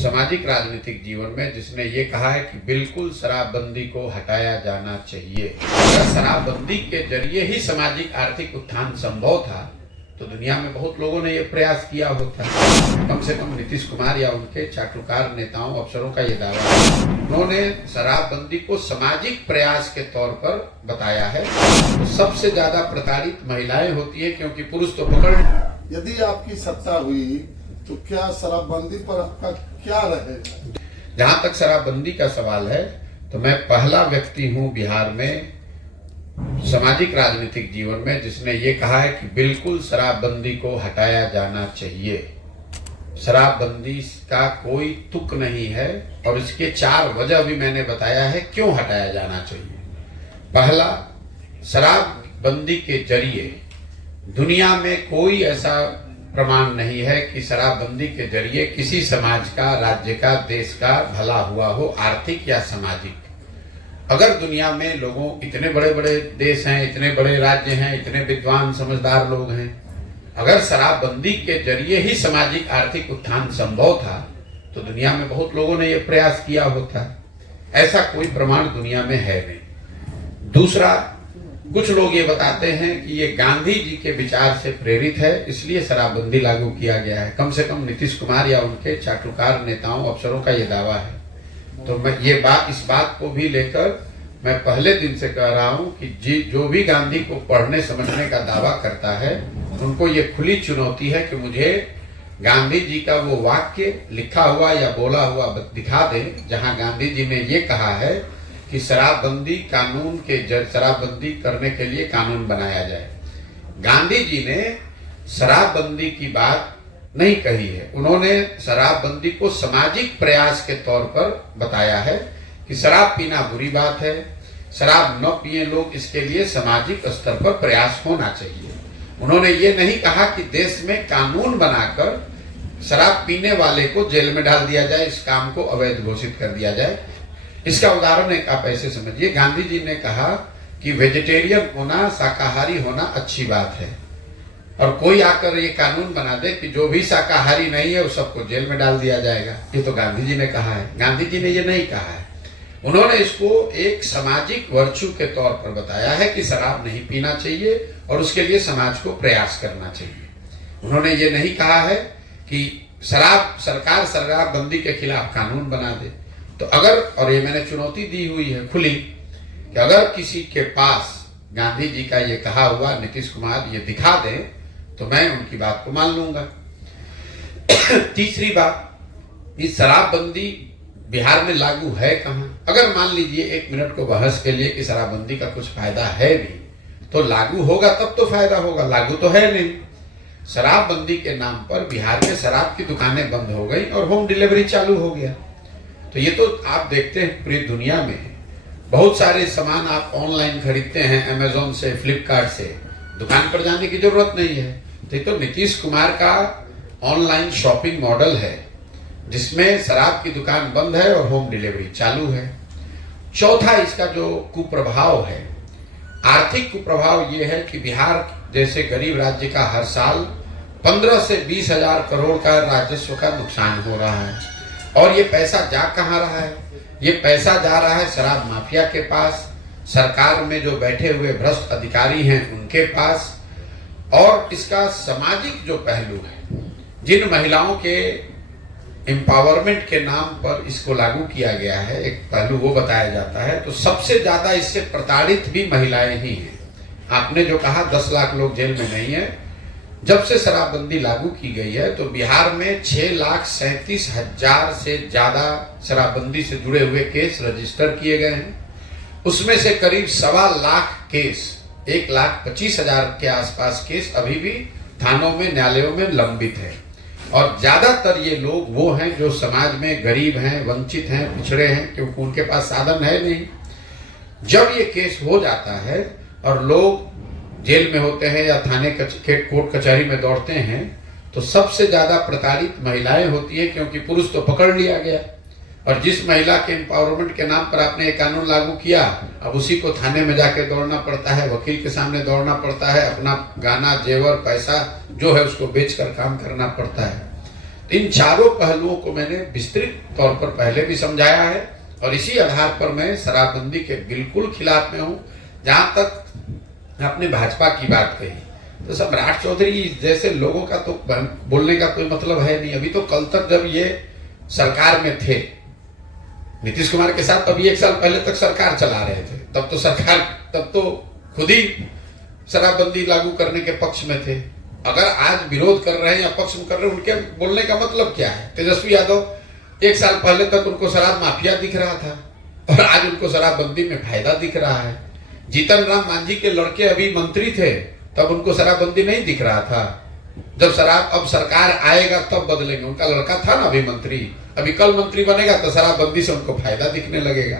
सामाजिक राजनीतिक जीवन में जिसने ये कहा है कि बिल्कुल शराबबंदी को हटाया जाना चाहिए। अगर शराबबंदी के जरिए ही सामाजिक आर्थिक उत्थान संभव था तो दुनिया में बहुत लोगों ने ये प्रयास किया होता। कम से कम नीतीश कुमार या उनके चाटुकार नेताओं अफसरों का ये दावा है। उन्होंने शराबबंदी को सामाजिक प्रयास के तौर पर बताया है। तो सबसे ज्यादा प्रताड़ित महिलाएं होती है, क्योंकि पुरुष तो पकड़। यदि आपकी सत्ता हुई तो क्या शराबबंदी पर आपका क्या रहेगा? जहां तक शराबबंदी का सवाल है तो मैं पहला व्यक्ति हूं बिहार में सामाजिक राजनीतिक जीवन में जिसने ये कहा है कि बिल्कुल शराबबंदी को हटाया जाना चाहिए। शराबबंदी का कोई तुक नहीं है और इसके 4 वजह भी मैंने बताया है क्यों हटाया जाना चाहिए। पहला, शराबबंदी के जरिए दुनिया में कोई ऐसा प्रमाण नहीं है कि शराबबंदी के जरिए किसी समाज का, राज्य का, देश का भला हुआ हो, आर्थिक या सामाजिक। अगर दुनिया में लोगों, इतने बड़े बड़े देश हैं, इतने बड़े राज्य हैं, इतने विद्वान समझदार लोग हैं, अगर शराबबंदी के जरिए ही सामाजिक आर्थिक उत्थान संभव था तो दुनिया में बहुत लोगों ने यह प्रयास किया होता। ऐसा कोई प्रमाण दुनिया में है नहीं। दूसरा, कुछ लोग ये बताते हैं कि ये गांधी जी के विचार से प्रेरित है, इसलिए शराबबंदी लागू किया गया है। कम से कम नीतीश कुमार या उनके चाटुकार नेताओं अफसरों का ये दावा है। तो मैं इस बात को भी लेकर मैं पहले दिन से कह रहा हूं कि जो भी गांधी को पढ़ने समझने का दावा करता है उनको ये खुली चुनौती है कि मुझे गांधी जी का वो वाक्य लिखा हुआ या बोला हुआ दिखा दे जहां गांधी जी ने ये कहा है कि शराबबंदी शराबबंदी करने के लिए कानून बनाया जाए। गांधी जी ने शराबबंदी की बात नहीं कही है। उन्होंने शराबबंदी को सामाजिक प्रयास के तौर पर बताया है कि शराब पीना बुरी बात है, शराब न पिए लोग, इसके लिए सामाजिक स्तर पर प्रयास होना चाहिए। उन्होंने ये नहीं कहा कि देश में कानून बनाकर शराब पीने वाले को जेल में डाल दिया जाए, इस काम को अवैध घोषित कर दिया जाए। इसका उदाहरण एक आप ऐसे समझिए, गांधी जी ने कहा कि वेजिटेरियन होना, शाकाहारी होना अच्छी बात है, और कोई आकर ये कानून बना दे कि जो भी शाकाहारी नहीं है उस सबको जेल में डाल दिया जाएगा। ये तो गांधी जी ने कहा है, गांधी जी ने ये नहीं कहा है। उन्होंने इसको एक सामाजिक वर्चू के तौर पर बताया है कि शराब नहीं पीना चाहिए और उसके लिए समाज को प्रयास करना चाहिए। उन्होंने ये नहीं कहा है कि सरकार शराबबंदी के खिलाफ कानून बना दे। तो अगर, और ये मैंने चुनौती दी हुई है खुली, कि अगर किसी के पास गांधी जी का ये कहा हुआ नीतीश कुमार ये दिखा दें तो मैं उनकी बात को मान लूंगा। तीसरी बात, ये शराबबंदी बिहार में लागू है कहां? अगर मान लीजिए 1 मिनट को बहस के लिए कि शराबबंदी का कुछ फायदा है भी, तो लागू होगा तब तो फायदा होगा, लागू तो है नहीं। शराबबंदी के नाम पर बिहार में शराब की दुकानें बंद हो गई और होम डिलीवरी चालू हो गया। तो ये तो आप देखते हैं पूरी दुनिया में बहुत सारे सामान आप ऑनलाइन खरीदते हैं, अमेजोन से, फ्लिपकार्ट से, दुकान पर जाने की जरूरत नहीं है। तो ये तो नीतीश कुमार का ऑनलाइन शॉपिंग मॉडल है जिसमें शराब की दुकान बंद है और होम डिलीवरी चालू है। चौथा, इसका जो कुप्रभाव है, आर्थिक कुप्रभाव ये है कि बिहार जैसे गरीब राज्य का हर साल 15 से 20 हजार करोड़ का राजस्व का नुकसान हो रहा है। और ये पैसा जा कहाँ रहा है? ये पैसा जा रहा है शराब माफिया के पास, सरकार में जो बैठे हुए भ्रष्ट अधिकारी हैं उनके पास। और इसका सामाजिक जो पहलू है, जिन महिलाओं के एम्पावरमेंट के नाम पर इसको लागू किया गया है, एक पहलू वो बताया जाता है, तो सबसे ज्यादा इससे प्रताड़ित भी महिलाएं ही हैं। आपने जो कहा 10 लाख लोग जेल में नहीं है, जब से शराबबंदी लागू की गई है तो बिहार में 6,37,000 से ज्यादा शराबबंदी से जुड़े हुए केस रजिस्टर किए गए हैं। उसमें से करीब 1.25 लाख केस, 1,25,000 के आसपास केस अभी भी थानों में, न्यायालयों में लंबित है। और ज्यादातर ये लोग वो हैं जो समाज में गरीब हैं, वंचित हैं, पिछड़े हैं, क्योंकि उनके पास साधन है नहीं। जब ये केस हो जाता है और लोग जेल में होते हैं या थाने कोर्ट कचहरी में दौड़ते हैं, तो सबसे ज्यादा प्रताड़ित महिलाएं होती है, क्योंकि पुरुष तो पकड़ लिया गया। और जिस महिला के एम्पावरमेंट के नाम पर आपने एक कानून लागू किया, अब उसी को थाने में जाके दौड़ना पड़ता है, वकील के सामने दौड़ना पड़ता है, अपना गाना, जेवर, पैसा जो है उसको बेचकर काम करना पड़ता है। इन चारों पहलुओं को मैंने विस्तृत तौर पर पहले भी समझाया है और इसी आधार पर मैं शराबबंदी के बिल्कुल खिलाफ में हूं। जहां तक आपने भाजपा की बात कही तो सम्राट चौधरी जैसे लोगों का तो बोलने का कोई मतलब है नहीं। अभी तो कल तक जब ये सरकार में थे नीतीश कुमार के साथ, अभी 1 साल पहले तक सरकार चला रहे थे, तब तो खुद ही शराबबंदी लागू करने के पक्ष में थे। अगर आज विरोध कर रहे हैं या पक्ष में कर रहे हैं, उनके बोलने का मतलब क्या है? तेजस्वी यादव 1 साल पहले तक उनको शराब माफिया दिख रहा था और आज उनको शराबबंदी में फायदा दिख रहा है। जीतन राम मांझी के लड़के अभी मंत्री थे, तब उनको शराबबंदी नहीं दिख रहा था। जब अब सरकार आएगा तब बदलेंगे। उनका लड़का था ना अभी मंत्री, अभी कल मंत्री बनेगा तो शराबबंदी से उनको फायदा दिखने लगेगा।